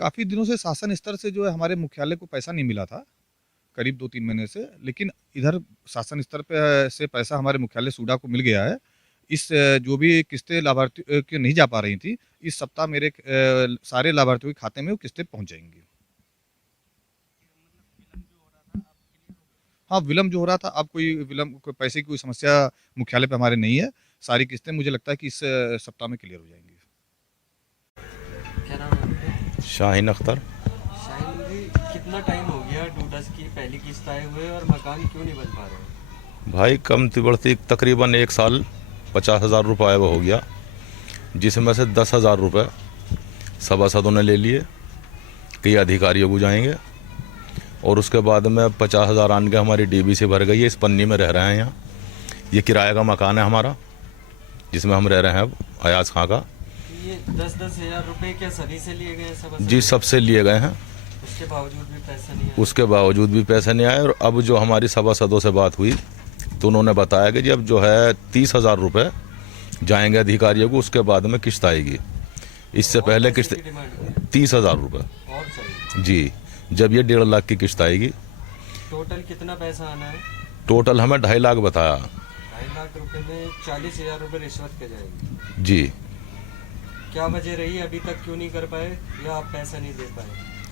काफ़ी दिनों से शासन स्तर से जो है हमारे मुख्यालय को पैसा नहीं मिला था, करीब 2-3 महीने से। लेकिन इधर शासन स्तर पे से पैसा हमारे मुख्यालय सूडा को मिल गया है। जो भी किस्तें लाभार्थी की नहीं जा पा रही थी, इस सप्ताह मेरे सारे लाभार्थियों के खाते में वो किस्तें पहुँच जाएँगी। हाँ, विलम्ब जो हो रहा था, अब कोई पैसे की कोई समस्या मुख्यालय पे हमारे नहीं है। सारी किस्तें मुझे लगता है कि इस सप्ताह में क्लियर हो जाएँगी। क्या नाम है आपका? शाहीन अख्तर। शाहिन जी, कितना टाइम हो गया डूडस की पहली किस्त आए हुए और मकान क्यों नहीं बन पा रहे? भाई कम बढ़ती तकरीबन 1 साल 50,000 रुपये वो हो गया, जिसमें से 10,000 रुपये सभासदों ने ले लिए, कई अधिकारियों को जाएंगे, और उसके बाद में 50,000 आन के हमारी डीबीसी भर गई है। इस पन्नी में रह रहे हैं यहाँ। ये किराए का मकान है हमारा, जिसमें हम रह रहे हैं अब, अयाज खां का। ये 10-10 हज़ार रुपये क्या सभी से लिए गए हैं सब? जी, सबसे लिए गए हैं। उसके बावजूद भी पैसा नहीं आया? उसके बावजूद भी पैसे नहीं आए। और अब जो हमारी सभासदों से बात हुई तो उन्होंने बताया कि जब जो है 30,000 रुपये जाएंगे अधिकारियों को, उसके बाद में किस्त आएगी। इससे पहले किस्त 30,000 रुपये और चाहिए जी, जब ये 1.5 लाख की किस्त आएगी। टोटल कितना पैसा आना है? टोटल हमें 2.5 लाख बताया। 2.5 लाख रुपए में 40,000 रुपये रिश्वत के जाएगी। जी, क्या वजह रही, अभी तक क्यों नहीं कर पाए, या आप पैसा नहीं दे पाए?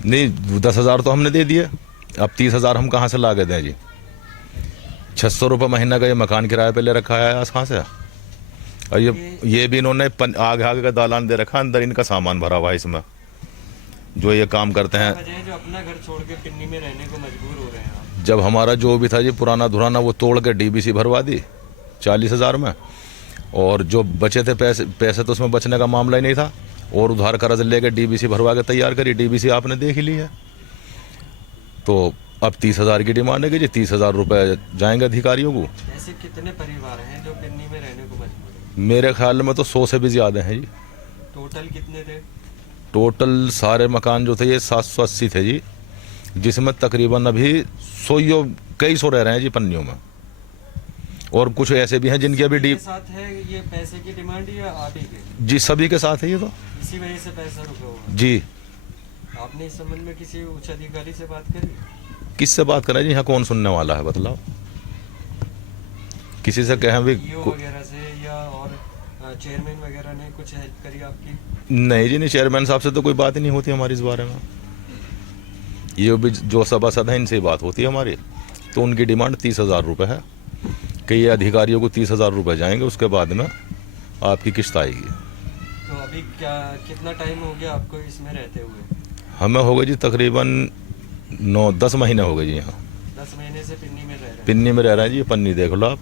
नहीं, 10,000 तो हमने दे दिए, अब 30,000 हम कहाँ से ला के दें जी? 600 रुपये महीना का ये मकान किराए पे ले रखा है आज कहाँ से? और ये भी इन्होंने आगे आगे का दालान दे रखा, अंदर इनका सामान भरा हुआ है इसमें, जो ये काम करते हैं। वजह है जो अपना घर छोड़ के पिन्नी में रहने को मजबूर हो रहे हैं आप? जब हमारा जो भी था जी पुराना धुराना, वो तोड़ के डीबीसी भरवा दी 40,000 में, और जो बचे थे पैसे तो उसमें बचने का मामला ही नहीं था, और उधार कर्ज लेके डीबीसी भरवा के तैयार करी। डीबीसी आपने देख ही ली है। तो अब 30,000 की डिमांड है कि जी 30,000 रुपये जाएंगे अधिकारियों को। ऐसे कितने परिवार हैं जो पिन्नी में रहने को मजबूर हैं? मेरे ख्याल में तो 100 से भी ज़्यादा हैं जी। टोटल कितने थे? टोटल सारे मकान जो थे ये 780 थे जी, जिसमें तकरीबन अभी 100 कई सौ रह रहे हैं जी पन्नियों में, और कुछ ऐसे भी हैं जिनकी अभी साथ है ये पैसे की डिमांड, या आप ही के? जी, सभी के साथ है ये तो। इसी वजह से पैसा रुका हुआ? जी। आपने इस संबंध में किसी उच्च अधिकारी से बात करी? किससे बात करें जी, यहाँ कौन सुनने वाला है बतलाओ? किसी से कहें भी वगैरह से, या और चेयरमैन वगैरह ने कुछ हेल्प करी आपकी? नहीं जी, नहीं, चेयरमैन साहब से तो कोई बात ही नहीं होती हमारी इस बारे में। ये भी जो सभासद हैं इनसे ही बात होती है हमारी। तो उनकी डिमांड 30,000 रुपये है कि ये अधिकारियों को 30,000 रुपये जाएंगे, उसके बाद में आपकी किस्त आएगी। तो अभी कितना टाइम हो गया आपको इसमें रहते हुए? हमें हो गए जी तकरीबन 9-10 महीने हो गए जी यहाँ। 10 महीने से पिन्नी में रह रहे हैं? पिन्नी में रह रहे हैं जी। ये पन्नी देख लो आप।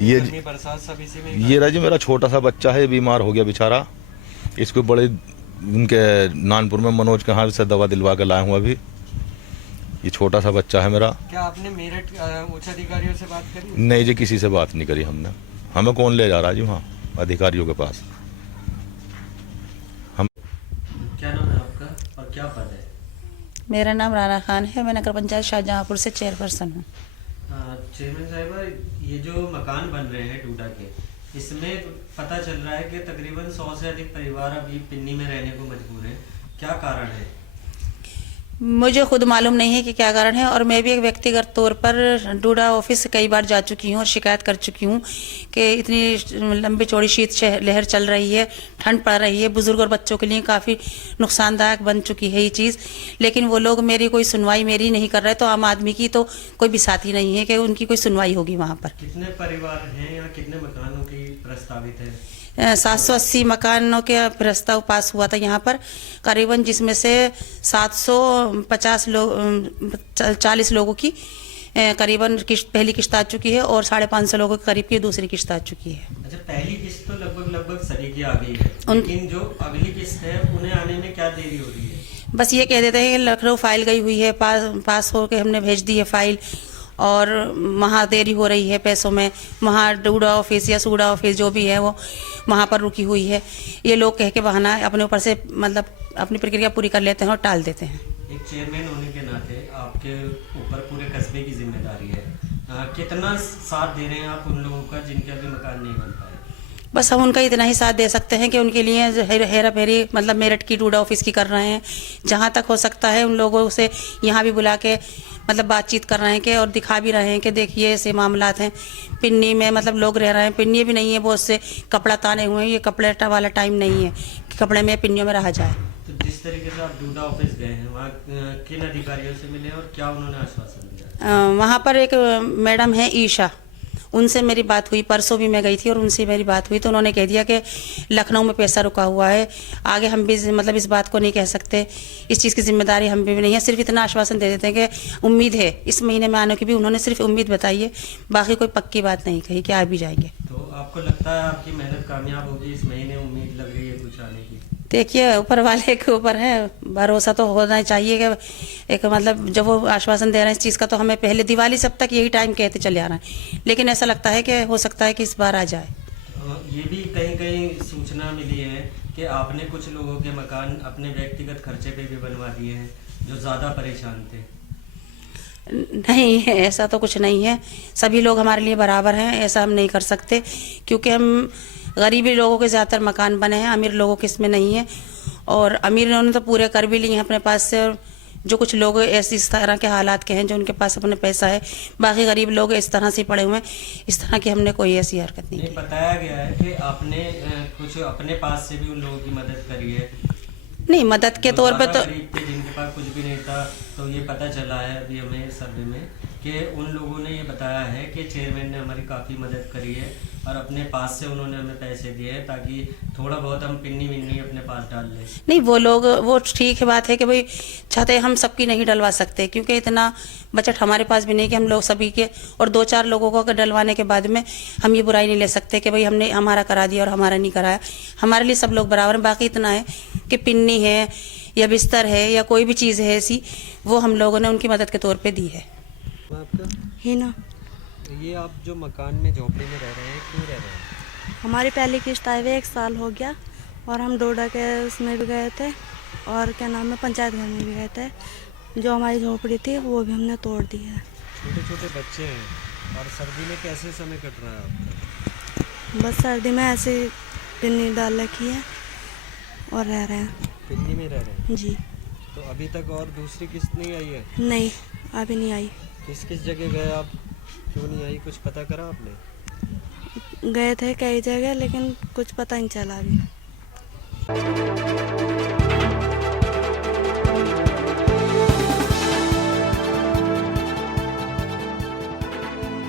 ये बरसात सब इसी में? ये रहा जी मेरा छोटा सा बच्चा है, बीमार हो गया बेचारा। इसको बड़े उनके नानपुर में मनोज के हाथ से दवा दिलवा के लाया हूँ अभी। ये छोटा सा बच्चा है मेरा। क्या आपने मेरठ उच्च अधिकारियों से बात करी? नहीं जी, किसी से बात नहीं करी हमने। हमें कौन ले जा रहा जी वहाँ अधिकारियों के पास? हम क्या नाम है आपका और क्या पद है? मेरा नाम राना खान है, मैं नगर पंचायत शाहजहाँपुर से चेयरपर्सन हूँ। चेयरमैन साहिबा, ये जो मकान बन रहे हैं डूडा के, इसमें पता चल रहा है कि तकरीबन 100 से अधिक परिवार अभी पिन्नी में रहने को मजबूर हैं। क्या कारण है? मुझे खुद मालूम नहीं है कि क्या कारण है, और मैं भी एक व्यक्तिगत तौर पर डूडा ऑफिस से कई बार जा चुकी हूँ और शिकायत कर चुकी हूँ कि इतनी लंबी चौड़ी शीत लहर चल रही है, ठंड पड़ रही है, बुजुर्ग और बच्चों के लिए काफ़ी नुकसानदायक बन चुकी है ये चीज़। लेकिन वो लोग मेरी कोई सुनवाई मेरी नहीं कर रहे, तो आम आदमी की तो कोई भी साथी नहीं है कि उनकी कोई सुनवाई होगी वहाँ पर। कितने परिवार हैं या कितने मकानों की प्रस्तावित है? 780 मकानों के प्रस्ताव पास हुआ था यहाँ पर करीबन, जिसमें से 40 लोगों की करीबन पहली किस्त आ चुकी है, और 550 लोगों के करीब की दूसरी किस्त आ चुकी है। अच्छा, पहली किस्त तो लगभग सभी की आ गई है, लेकिन जो अगली किस्त है उन्हें आने में क्या देरी हो रही है? बस ये कह देते हैं कि लखनऊ फाइल गई हुई है, पास होकर हमने भेज दी है फाइल, और वहाँ देरी हो रही है पैसों में। वहाँ डूडा ऑफिस या सूडा ऑफिस जो भी है वो वहाँ पर रुकी हुई है। ये लोग कह के बहाना अपने ऊपर से मतलब अपनी प्रक्रिया पूरी कर लेते हैं और टाल देते हैं। एक चेयरमैन होने के नाते आपके ऊपर पूरे कस्बे की जिम्मेदारी है। कितना साथ दे रहे हैं आप उन लोगों का जिनके अभी मकान नहीं बन पाए? बस हम उनका इतना ही साथ दे सकते हैं कि उनके लिए हेरा फेरी मतलब मेरठ की डूडा ऑफिस की कर रहे हैं। जहाँ तक हो सकता है उन लोगों से यहाँ भी बुला के मतलब बातचीत कर रहे हैं कि और दिखा भी रहे हैं कि देखिए ऐसे मामलात हैं। पिन्नी में मतलब लोग रह रहे हैं, पिन्नी भी नहीं है, बहुत से कपड़ा ताने हुए हैं। ये कपड़े वाला टाइम नहीं है कि कपड़े में पिन्नियों में रहा जाए। तो जिस तरीके से आप डूडा ऑफिस गए हैं वहाँ किन अधिकारियों से मिले और क्या उन्होंने आश्वासन दिया? वहाँ पर एक मैडम है ईशा, उनसे मेरी बात हुई। परसों भी मैं गई थी और उनसे मेरी बात हुई तो उन्होंने कह दिया कि लखनऊ में पैसा रुका हुआ है, आगे हम भी मतलब इस बात को नहीं कह सकते, इस चीज़ की जिम्मेदारी हम भी नहीं है। सिर्फ इतना आश्वासन दे देते हैं कि उम्मीद है इस महीने में आने की, भी उन्होंने सिर्फ उम्मीद बताई है, बाकी कोई पक्की बात नहीं कही कि आ भी जाएंगे। तो आपको लगता है आपकी मेहनत कामयाब होगी? इस महीने उम्मीद लग रही है कुछ आने की? देखिए ऊपर वाले के ऊपर है, भरोसा तो होना चाहिए कि एक मतलब जब वो आश्वासन दे रहे हैं इस चीज़ का, तो हमें पहले दिवाली सब तक यही टाइम कहते चले आ रहे हैं, लेकिन ऐसा लगता है कि हो सकता है कि इस बार आ जाए। ये भी कहीं कहीं सूचना मिली है कि आपने कुछ लोगों के मकान अपने व्यक्तिगत खर्चे पे भी बनवा दिए हैं जो ज़्यादा परेशान थे। नहीं है, ऐसा तो कुछ नहीं है। सभी लोग हमारे लिए बराबर हैं, ऐसा हम नहीं कर सकते क्योंकि हम गरीबी लोगों के ज़्यादातर मकान बने हैं, अमीर लोगों के इसमें नहीं है। और अमीर ने तो पूरे कर भी लिए हैं अपने पास से, और जो कुछ लोग ऐसे इस तरह के हालात के हैं जो उनके पास अपने पैसा है, बाकी गरीब लोग इस तरह से पड़े हुए हैं। इस तरह की हमने कोई ऐसी हरकत नहीं की। बताया गया है कि आपने कुछ अपने पास से भी उन लोगों की मदद करी है। नहीं, मदद के तौर पे तो जिनके पास कुछ भी नहीं था, तो ये पता चला है अभी हमें सर्वे में कि उन लोगों ने ये बताया है कि चेयरमैन ने हमारी काफ़ी मदद करी है और अपने पास से उन्होंने हमें पैसे दिए हैं ताकि थोड़ा बहुत हम पिन्नी विन्नी अपने पास डाल लें। नहीं, वो लोग वो ठीक है, बात है कि भाई चाहते हम सबकी नहीं डलवा सकते क्योंकि इतना बजट हमारे पास भी नहीं कि हम लोग सभी के, और 2-4 लोगों को डलवाने के बाद में हम ये बुराई नहीं ले सकते कि भाई हमने हमारा करा दिया और हमारा नहीं कराया। हमारे लिए सब लोग बराबर हैं। बाकी इतना है कि पिन्नी है या बिस्तर है या कोई भी चीज़ है ऐसी, वो हम लोगों ने उनकी मदद के तौर पर दी है। आपका हिना, ये आप जो मकान में झोपड़ी में रह रहे हैं, क्यों रह रहे हैं? हमारी पहली किस्त आए हुए 1 साल हो गया और हम डोडा के उसमें भी गए थे और क्या नाम है पंचायत घर में भी गए थे। जो हमारी झोपड़ी थी वो भी हमने तोड़ दी है। छोटे छोटे बच्चे हैं और सर्दी में कैसे समय कट रहा है आपका? बस सर्दी में ऐसे पिन्नी डाल रखी है और रह रहे हैं। पिन्नी में रह रहे हैं जी। तो अभी तक और दूसरी किस्त नहीं आई है? नहीं, अभी नहीं आई। किस जगह गए आप, क्यों नहीं आई, कुछ पता करा आपने? गए थे कई जगह लेकिन कुछ पता नहीं चला अभी।